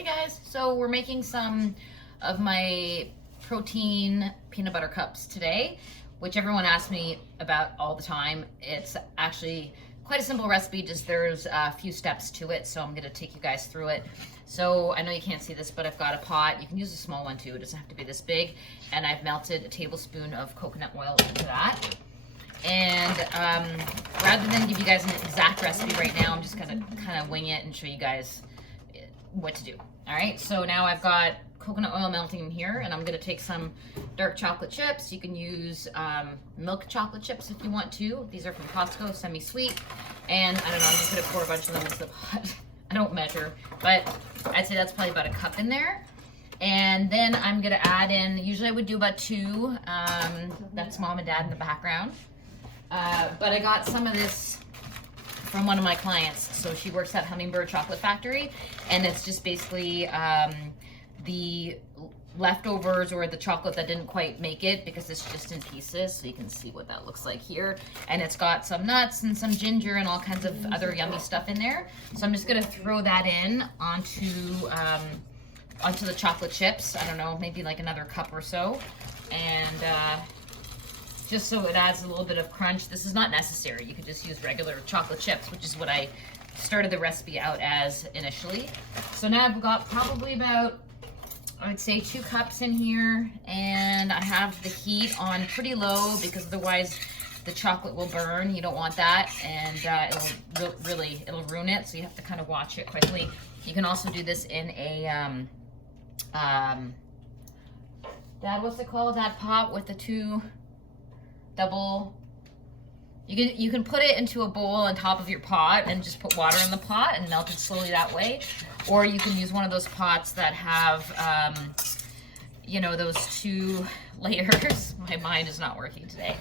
Hey guys, so we're making some of my protein peanut butter cups today, which everyone asks me about all the time. It's actually quite a simple recipe, just there's a few steps to it, so I'm gonna take you guys through it. So I know you can't see this, but I've got a pot. You can use a small one too, it doesn't have to be this big. And I've melted a tablespoon of coconut oil into that. And rather than give you guys an exact recipe right now, I'm just gonna kind of wing it and show you guys what to do. All right, so now I've got coconut oil melting in here, and I'm gonna take some dark chocolate chips. You can use milk chocolate chips if you want to. These are from Costco, semi-sweet. And I don't know, I'm just gonna pour a bunch of them into the pot. I don't measure, but I'd say that's probably about a cup in there. And then I'm gonna add in, usually I would do about two. That's mom and dad in the background. But I got some of this from one of my clients. So she works at Hummingbird Chocolate Factory, and it's just basically the leftovers or the chocolate that didn't quite make it, because it's just in pieces. So you can see what that looks like here. And it's got some nuts and some ginger and all kinds of other yummy stuff in there. So I'm just gonna throw that in onto the chocolate chips. I don't know, maybe like another cup or so. And just so it adds a little bit of crunch. This is not necessary. You could just use regular chocolate chips, which is what I started the recipe out as initially. So now I've got probably about, I would say 2 cups in here, and I have the heat on pretty low because otherwise the chocolate will burn. You don't want that, and it'll ruin it. So you have to kind of watch it quickly. You can also do this in a, Dad, what's it called? That pot with the 2 double. You can put it into a bowl on top of your pot and just put water in the pot and melt it slowly that way. Or you can use one of those pots that have, you know, those 2 layers. My mind is not working today.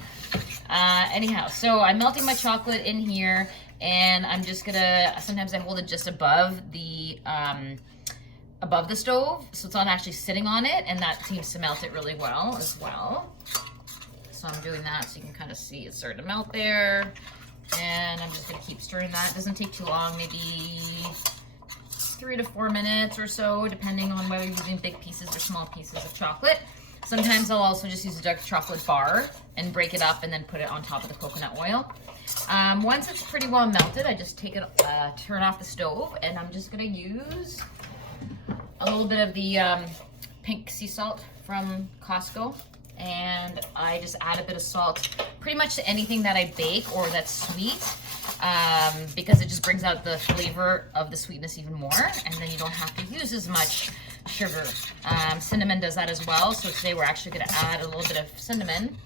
Anyhow, so I'm melting my chocolate in here, and I'm just gonna, sometimes I hold it just above the stove, so it's not actually sitting on it, and that seems to melt it really well as well. So I'm doing that so you can kind of see it's starting to melt there. And I'm just gonna keep stirring that. It doesn't take too long, maybe 3 to 4 minutes or so, depending on whether you're using big pieces or small pieces of chocolate. Sometimes I'll also just use a dark chocolate bar and break it up and then put it on top of the coconut oil. Once it's pretty well melted, I just take it, turn off the stove, and I'm just gonna use a little bit of the pink sea salt from Costco. And I just add a bit of salt pretty much to anything that I bake or that's sweet, because it just brings out the flavor of the sweetness even more, and then you don't have to use as much sugar. Cinnamon does that as well, so today we're actually going to add a little bit of cinnamon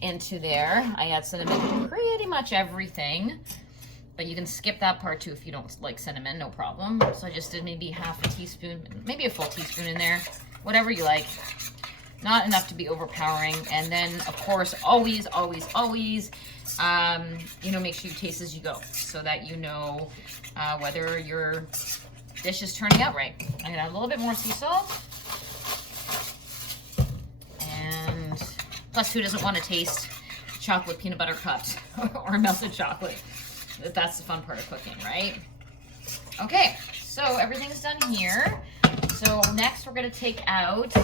into there. I add cinnamon to pretty much everything, but you can skip that part too if you don't like cinnamon, no problem. So I just did maybe half a teaspoon, maybe a full teaspoon in there, whatever you like. Not enough to be overpowering. And then, of course, always, you know, make sure you taste as you go so that you know whether your dish is turning out right. I'm gonna add a little bit more sea salt. And plus, who doesn't want to taste chocolate peanut butter cups or melted chocolate? That's the fun part of cooking, right? Okay, so everything's done here. So next we're gonna take out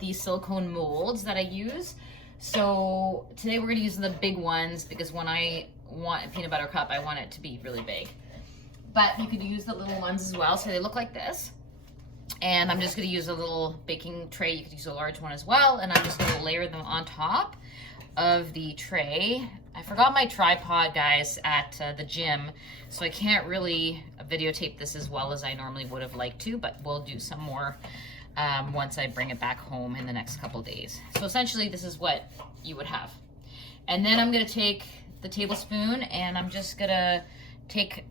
these silicone molds that I use. So today we're gonna use the big ones because when I want a peanut butter cup, I want it to be really big. But you could use the little ones as well. So they look like this. And I'm just gonna use a little baking tray. You could use a large one as well. And I'm just gonna layer them on top of the tray. I forgot my tripod, guys, at the gym, so I can't really videotape this as well as I normally would have liked to, but we'll do some more once I bring it back home in the next couple days. So essentially this is what you would have. And then I'm gonna take the tablespoon and I'm just gonna take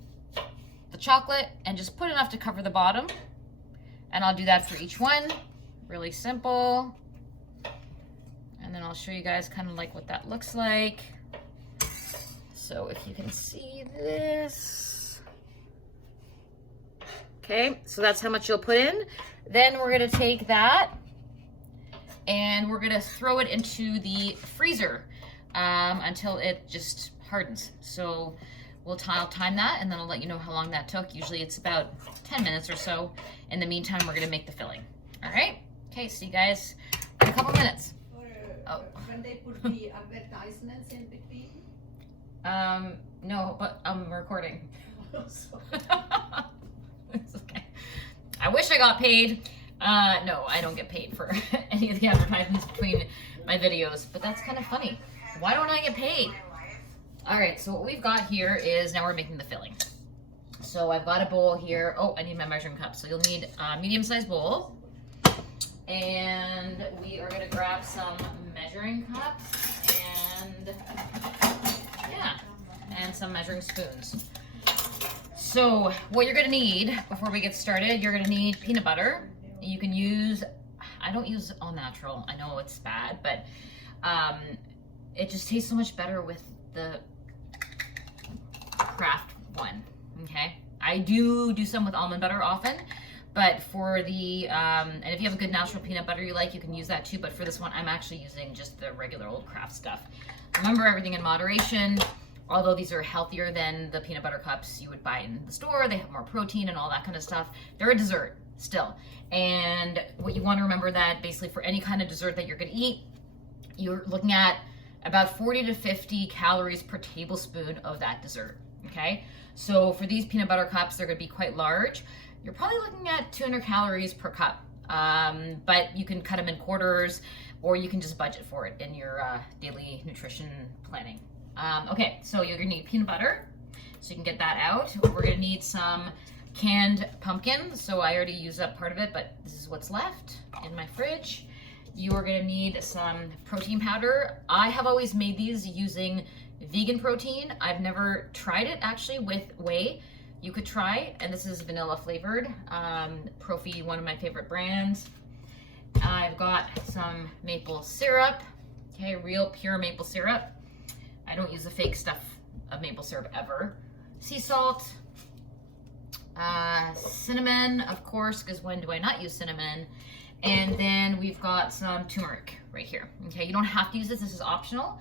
the chocolate and just put enough to cover the bottom. And I'll do that for each one, really simple. And then I'll show you guys kind of like what that looks like. So if you can see this. Okay, so that's how much you'll put in. Then we're gonna take that and we're gonna throw it into the freezer until it just hardens. So I'll time that, and then I'll let you know how long that took. Usually it's about 10 minutes or so. In the meantime, we're gonna make the filling. All right? Okay, see you guys in a couple minutes. When they put the advertisements in between? No, but I'm recording. So, It's okay. I wish I got paid. No, I don't get paid for any of the advertisements between my videos, but that's kind of funny. Why don't I get paid? All right, so what we've got here is, now we're making the filling. So I've got a bowl here. Oh, I need my measuring cup. So you'll need a medium-sized bowl. And we are gonna grab some measuring cups and, yeah, and some measuring spoons. So what you're gonna need before we get started, you're gonna need peanut butter. You can use, I don't use all natural. I know it's bad, but it just tastes so much better with the Kraft one, okay? I do some with almond butter often, but for the, and if you have a good natural peanut butter you like, you can use that too, but for this one, I'm actually using just the regular old Kraft stuff. Remember, everything in moderation. Although these are healthier than the peanut butter cups you would buy in the store, they have more protein and all that kind of stuff. They're a dessert still. And what you want to remember that basically for any kind of dessert that you're going to eat, you're looking at about 40 to 50 calories per tablespoon of that dessert, okay? So for these peanut butter cups, they're going to be quite large. You're probably looking at 200 calories per cup, but you can cut them in quarters, or you can just budget for it in your daily nutrition planning. Okay, so you're gonna need peanut butter, so you can get that out. We're gonna need some canned pumpkin, so I already used up part of it, but this is what's left in my fridge. You're gonna need some protein powder. I have always made these using vegan protein. I've never tried it actually with whey. You could try, and this is vanilla flavored. Profi, one of my favorite brands. I've got some maple syrup, okay, real pure maple syrup. I don't use the fake stuff of maple syrup ever. Sea salt, cinnamon, of course, because when do I not use cinnamon? And then we've got some turmeric right here. Okay, you don't have to use this is optional.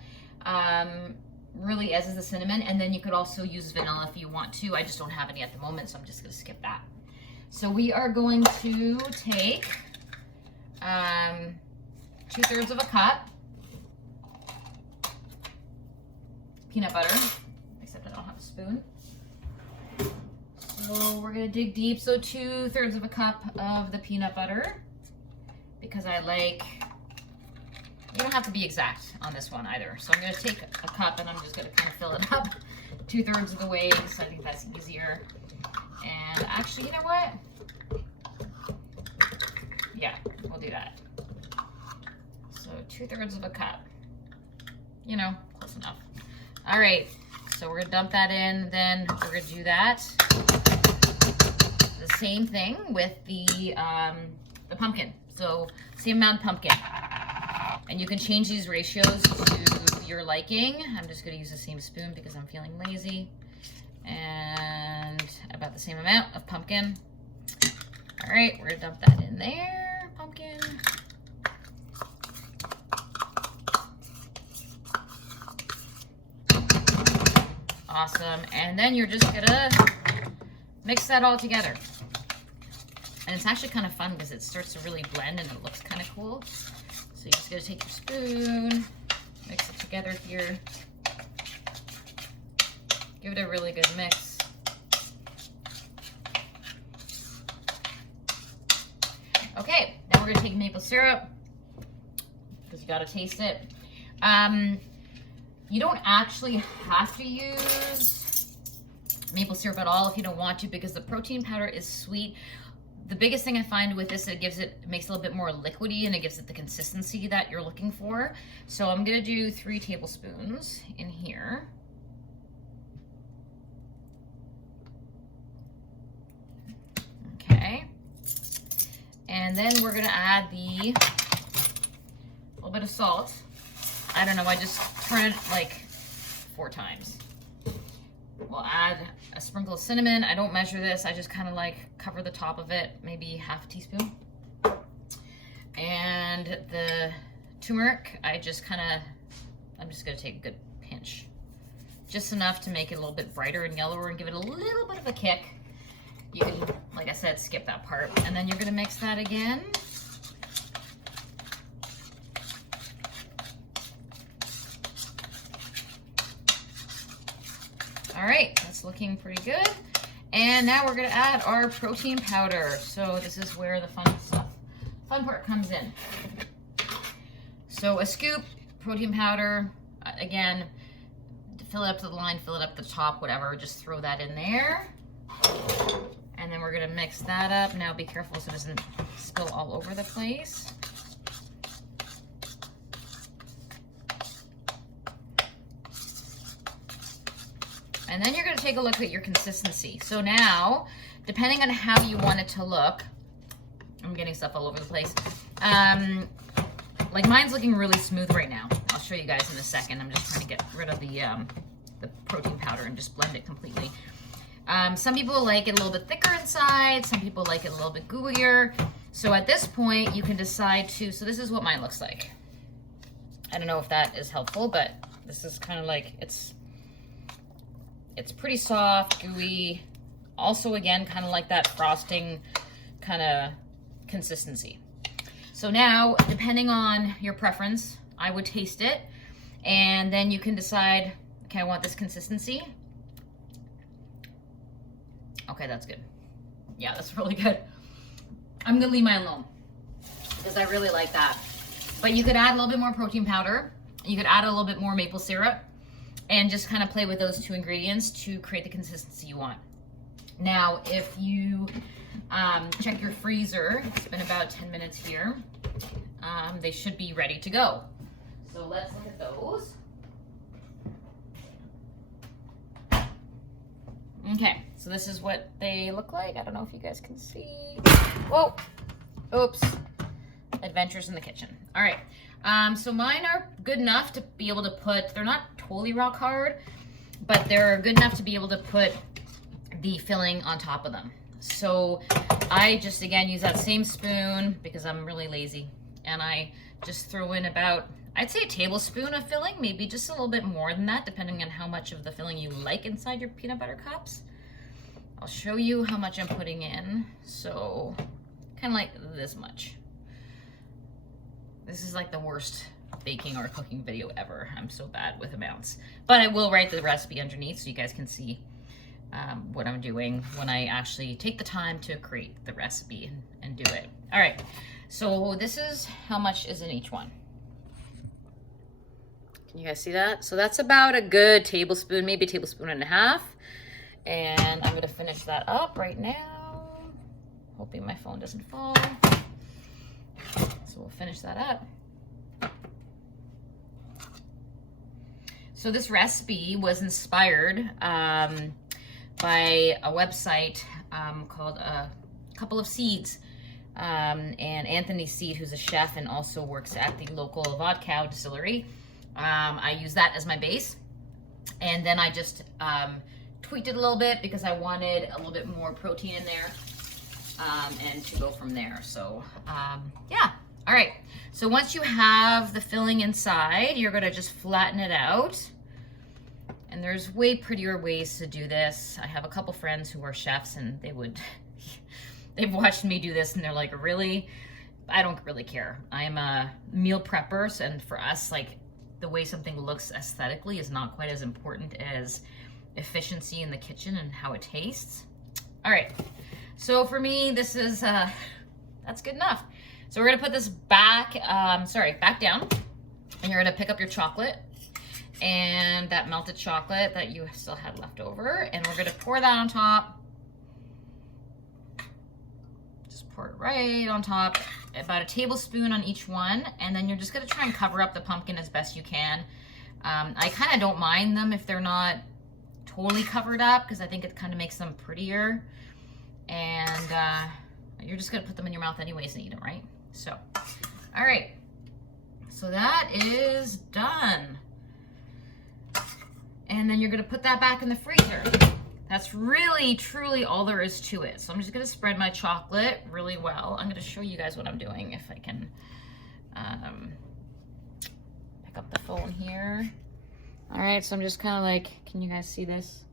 Really, as is the cinnamon. And then you could also use vanilla if you want to. I just don't have any at the moment, so I'm just gonna skip that. So we are going to take 2/3 of a cup peanut butter, except I don't have a spoon. So we're gonna dig deep. So 2/3 of a cup of the peanut butter, because I like, you don't have to be exact on this one either. So I'm gonna take a cup and I'm just gonna kind of fill it up 2/3 of the way, because I think that's easier. And actually, you know what? Yeah, we'll do that. So 2/3 of a cup, you know, close enough. All right, so we're gonna dump that in, then we're gonna do that. The same thing with the pumpkin. So same amount of pumpkin. And you can change these ratios to your liking. I'm just gonna use the same spoon because I'm feeling lazy. And about the same amount of pumpkin. All right, we're gonna dump that in there, pumpkin. Awesome, and then you're just gonna mix that all together. And it's actually kind of fun because it starts to really blend and it looks kind of cool. So you're just gonna take your spoon, mix it together here. Give it a really good mix. Okay, now we're gonna take maple syrup, because you gotta taste it. You don't actually have to use maple syrup at all if you don't want to, because the protein powder is sweet. The biggest thing I find with this, it makes it a little bit more liquidy, and it gives it the consistency that you're looking for. So I'm gonna do 3 tablespoons in here. Okay. And then we're gonna add a little bit of salt. I don't know, I just turn it like 4 times. We'll add a sprinkle of cinnamon. I don't measure this, I just kind of like cover the top of it, maybe ½ a teaspoon. And the turmeric, I'm just gonna take a good pinch just enough to make it a little bit brighter and yellower and give it a little bit of a kick. You can, like I said, skip that part. And then you're gonna mix that again. All right, that's looking pretty good. And now we're gonna add our protein powder. So this is where the fun part comes in. So a scoop protein powder, again, fill it up to the line, fill it up to the top, whatever, just throw that in there. And then we're gonna mix that up. Now be careful so it doesn't spill all over the place. And then you're gonna take a look at your consistency. So now, depending on how you want it to look, I'm getting stuff all over the place. Like mine's looking really smooth right now. I'll show you guys in a second. I'm just trying to get rid of the protein powder and just blend it completely. Some people like it a little bit thicker inside. Some people like it a little bit gooier. So at this point, you can decide to, so this is what mine looks like. I don't know if that is helpful, but this is kind of like, it's pretty soft, gooey. Also, again, kind of like that frosting kind of consistency. So now, depending on your preference, I would taste it, and then you can decide, okay, I want this consistency. Okay, that's good. Yeah, that's really good. I'm gonna leave mine alone because I really like that. But you could add a little bit more protein powder. You could add a little bit more maple syrup and just kind of play with those two ingredients to create the consistency you want. Now, if you check your freezer, it's been about 10 minutes here, they should be ready to go. So let's look at those. Okay, so this is what they look like. I don't know if you guys can see. Whoa, oops, adventures in the kitchen. All right, so mine are good enough to be able to put, they're not totally rock hard, but they're good enough to be able to put the filling on top of them. So I just, again, use that same spoon because I'm really lazy. And I just throw in about, I'd say a tablespoon of filling, maybe just a little bit more than that, depending on how much of the filling you like inside your peanut butter cups. I'll show you how much I'm putting in. So kind of like this much. This is like the worst baking or cooking video ever. I'm so bad with amounts. But I will write the recipe underneath so you guys can see what I'm doing when I actually take the time to create the recipe and do it. All right, so this is how much is in each one. Can you guys see that? So that's about a good tablespoon, maybe a tablespoon and a half. And I'm gonna finish that up right now. Hoping my phone doesn't fall. So we'll finish that up. So this recipe was inspired by a website called A Couple of Seeds. And Anthony Seed, who's a chef and also works at the local Vodka distillery. I use that as my base. And then I just tweaked it a little bit because I wanted a little bit more protein in there and to go from there. So yeah, all right. So once you have the filling inside, you're gonna just flatten it out. And there's way prettier ways to do this. I have a couple friends who are chefs and they've watched me do this and they're like, really? I don't really care. I'm a meal prepper, and for us, like the way something looks aesthetically is not quite as important as efficiency in the kitchen and how it tastes. All right, so for me, this is, that's good enough. So we're gonna put this back down, and you're gonna pick up your chocolate and that melted chocolate that you still had left over, and we're gonna pour that on top. Just pour it right on top, about a tablespoon on each one, and then you're just gonna try and cover up the pumpkin as best you can. I kind of don't mind them if they're not totally covered up because I think it kind of makes them prettier. And you're just gonna put them in your mouth anyways and eat them, right? So, all right, so that is done. And then you're gonna put that back in the freezer. That's really, truly all there is to it. So I'm just gonna spread my chocolate really well. I'm gonna show you guys what I'm doing if I can pick up the phone here. All right, so I'm just kind of like, can you guys see this?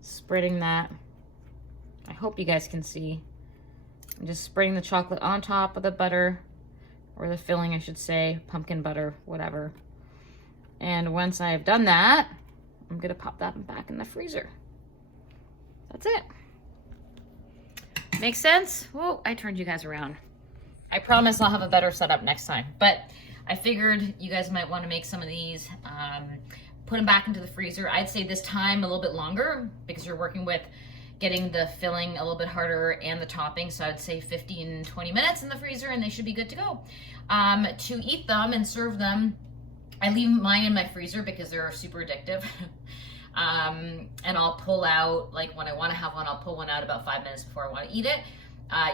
Spreading that. I hope you guys can see. I'm just spreading the chocolate on top of the butter, or the filling, I should say, pumpkin butter, whatever. And once I've done that, I'm gonna pop that back in the freezer. That's it. Makes sense? Whoa, I turned you guys around. I promise I'll have a better setup next time, but I figured you guys might want to make some of these, put them back into the freezer. I'd say this time a little bit longer because you're working with getting the filling a little bit harder and the topping. So I'd say 15, 20 minutes in the freezer and they should be good to go. To eat them and serve them, I leave mine in my freezer because they're super addictive. And I'll pull out, like when I want to have one, I'll pull one out about 5 minutes before I want to eat it.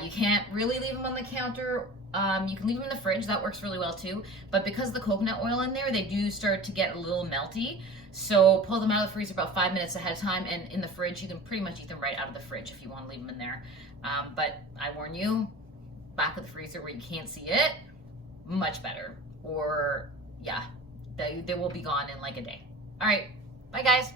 You can't really leave them on the counter. You can leave them in the fridge, that works really well too. But because of the coconut oil in there, they do start to get a little melty. So pull them out of the freezer about 5 minutes ahead of time, and in the fridge, you can pretty much eat them right out of the fridge if you want to leave them in there. But I warn you, back of the freezer where you can't see it, much better. Or yeah, they will be gone in like a day. All right, bye guys.